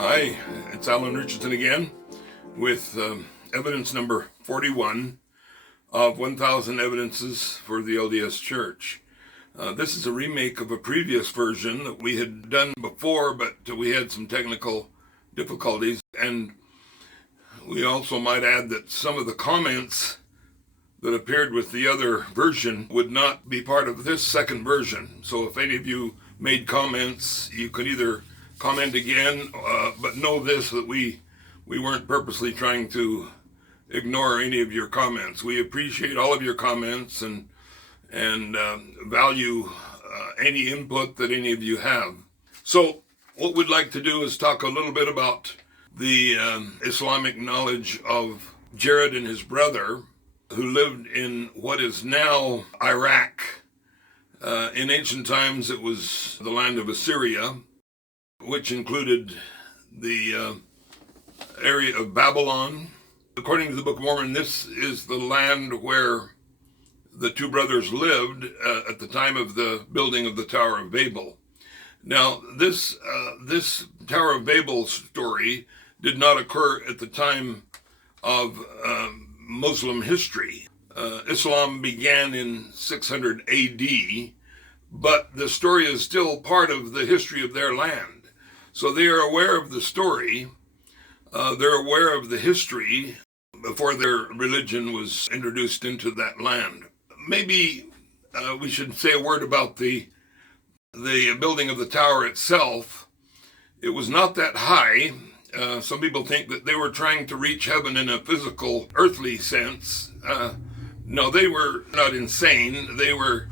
Hi, it's Alan Richardson again with evidence number 41 of 1,000 evidences for the LDS Church. This is a remake of a previous version that we had done before, but we had some technical difficulties. And we also might add that some of the comments that appeared with the other version would not be part of this second version. So if any of you made comments, you could either comment again, but know this, that we weren't purposely trying to ignore any of your comments. We appreciate all of your comments and value any input that any of you have. So what we'd like to do is talk a little bit about the Islamic knowledge of Jared and his brother, who lived in what is now Iraq. In ancient times, it was the land of Assyria, which included the area of Babylon. According to the Book of Mormon, this is the land where the two brothers lived at the time of the building of the Tower of Babel. Now, this Tower of Babel story did not occur at the time of Muslim history. Islam began in 600 AD, but the story is still part of the history of their land. So they are aware of the story, they're aware of the history before their religion was introduced into that land. Maybe we should say a word about the building of the tower itself. It was not that high. Some people think that they were trying to reach heaven in a physical, earthly sense. No, they were not insane. They were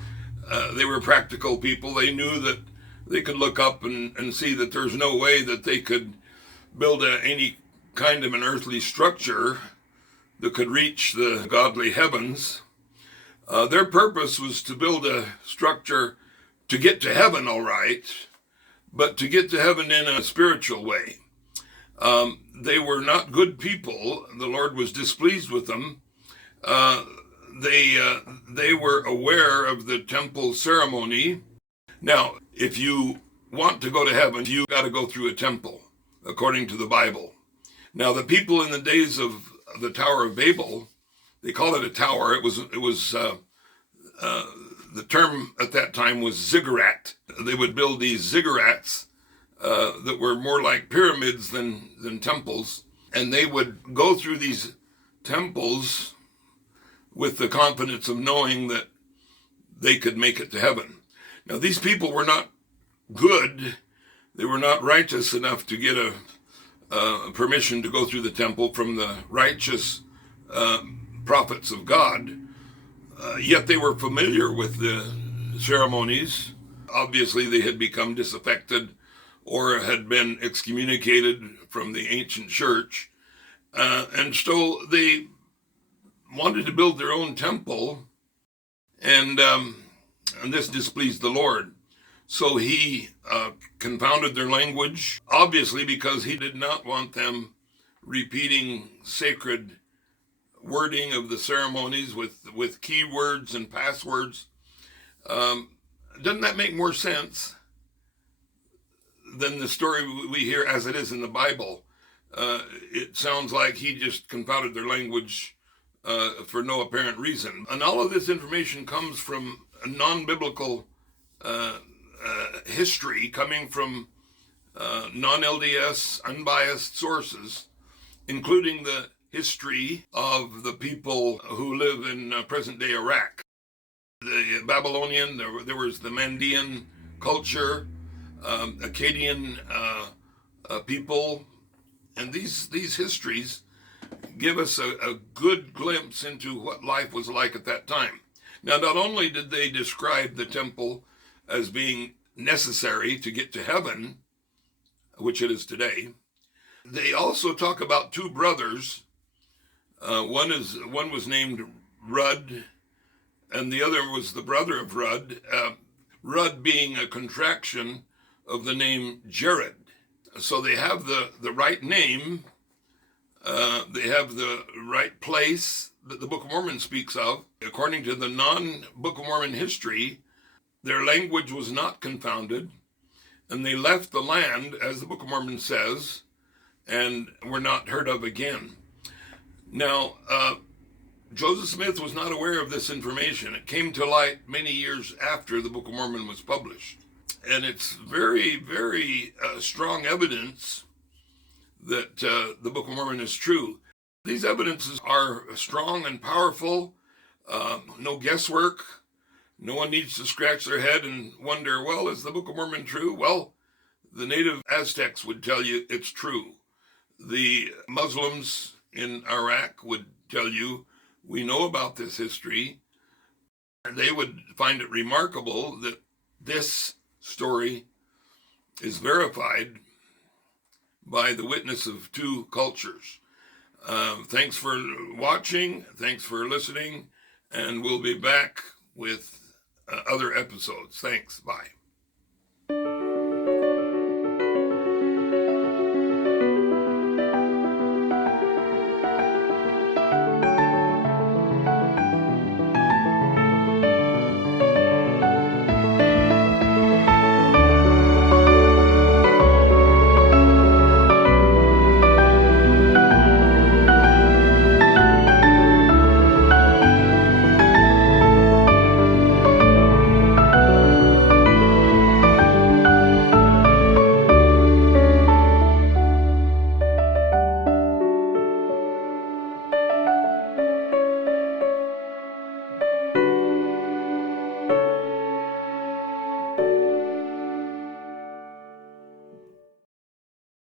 practical people. They knew that they could look up and see that there's no way that they could build any kind of an earthly structure that could reach the godly heavens. Their purpose was to build a structure to get to heaven, all right, but to get to heaven in a spiritual way. They were not good people. The Lord was displeased with them. They were aware of the temple ceremony. Now, if you want to go to heaven, you got to go through a temple, according to the Bible. Now, the people in the days of the Tower of Babel, they call it a tower. It was the term at that time was ziggurat. They would build these ziggurats that were more like pyramids than temples, and they would go through these temples with the confidence of knowing that they could make it to heaven. Now, these people were not good. They were not righteous enough to get a permission to go through the temple from the righteous prophets of God. Yet they were familiar with the ceremonies. Obviously, they had become disaffected or had been excommunicated from the ancient church. And so they wanted to build their own temple, and this displeased the Lord. So he confounded their language, obviously because he did not want them repeating sacred wording of the ceremonies with key words and passwords. Doesn't that make more sense than the story we hear as it is in the Bible? It sounds like he just confounded their language for no apparent reason. And all of this information comes from a non-biblical history, coming from non-LDS, unbiased sources, including the history of the people who live in present-day Iraq. The Babylonian, there was the Mandean culture, Akkadian people, and these histories give us a good glimpse into what life was like at that time. Now, not only did they describe the temple as being necessary to get to heaven, which it is today, they also talk about two brothers. One was named Rud, and the other was the brother of Rud. Rud being a contraction of the name Jared. So they have the right name. They have the right place that the Book of Mormon speaks of. According to the non-Book of Mormon history, their language was not confounded, and they left the land, as the Book of Mormon says, and were not heard of again. Now, Joseph Smith was not aware of this information. It came to light many years after the Book of Mormon was published. And it's very, very strong evidence that the Book of Mormon is true. These evidences are strong and powerful, no guesswork. No one needs to scratch their head and wonder, well, is the Book of Mormon true? Well, the native Aztecs would tell you it's true. The Muslims in Iraq would tell you, we know about this history. They would find it remarkable that this story is verified by the witness of two cultures. Thanks for watching. Thanks for listening. And we'll be back with other episodes. Thanks. Bye.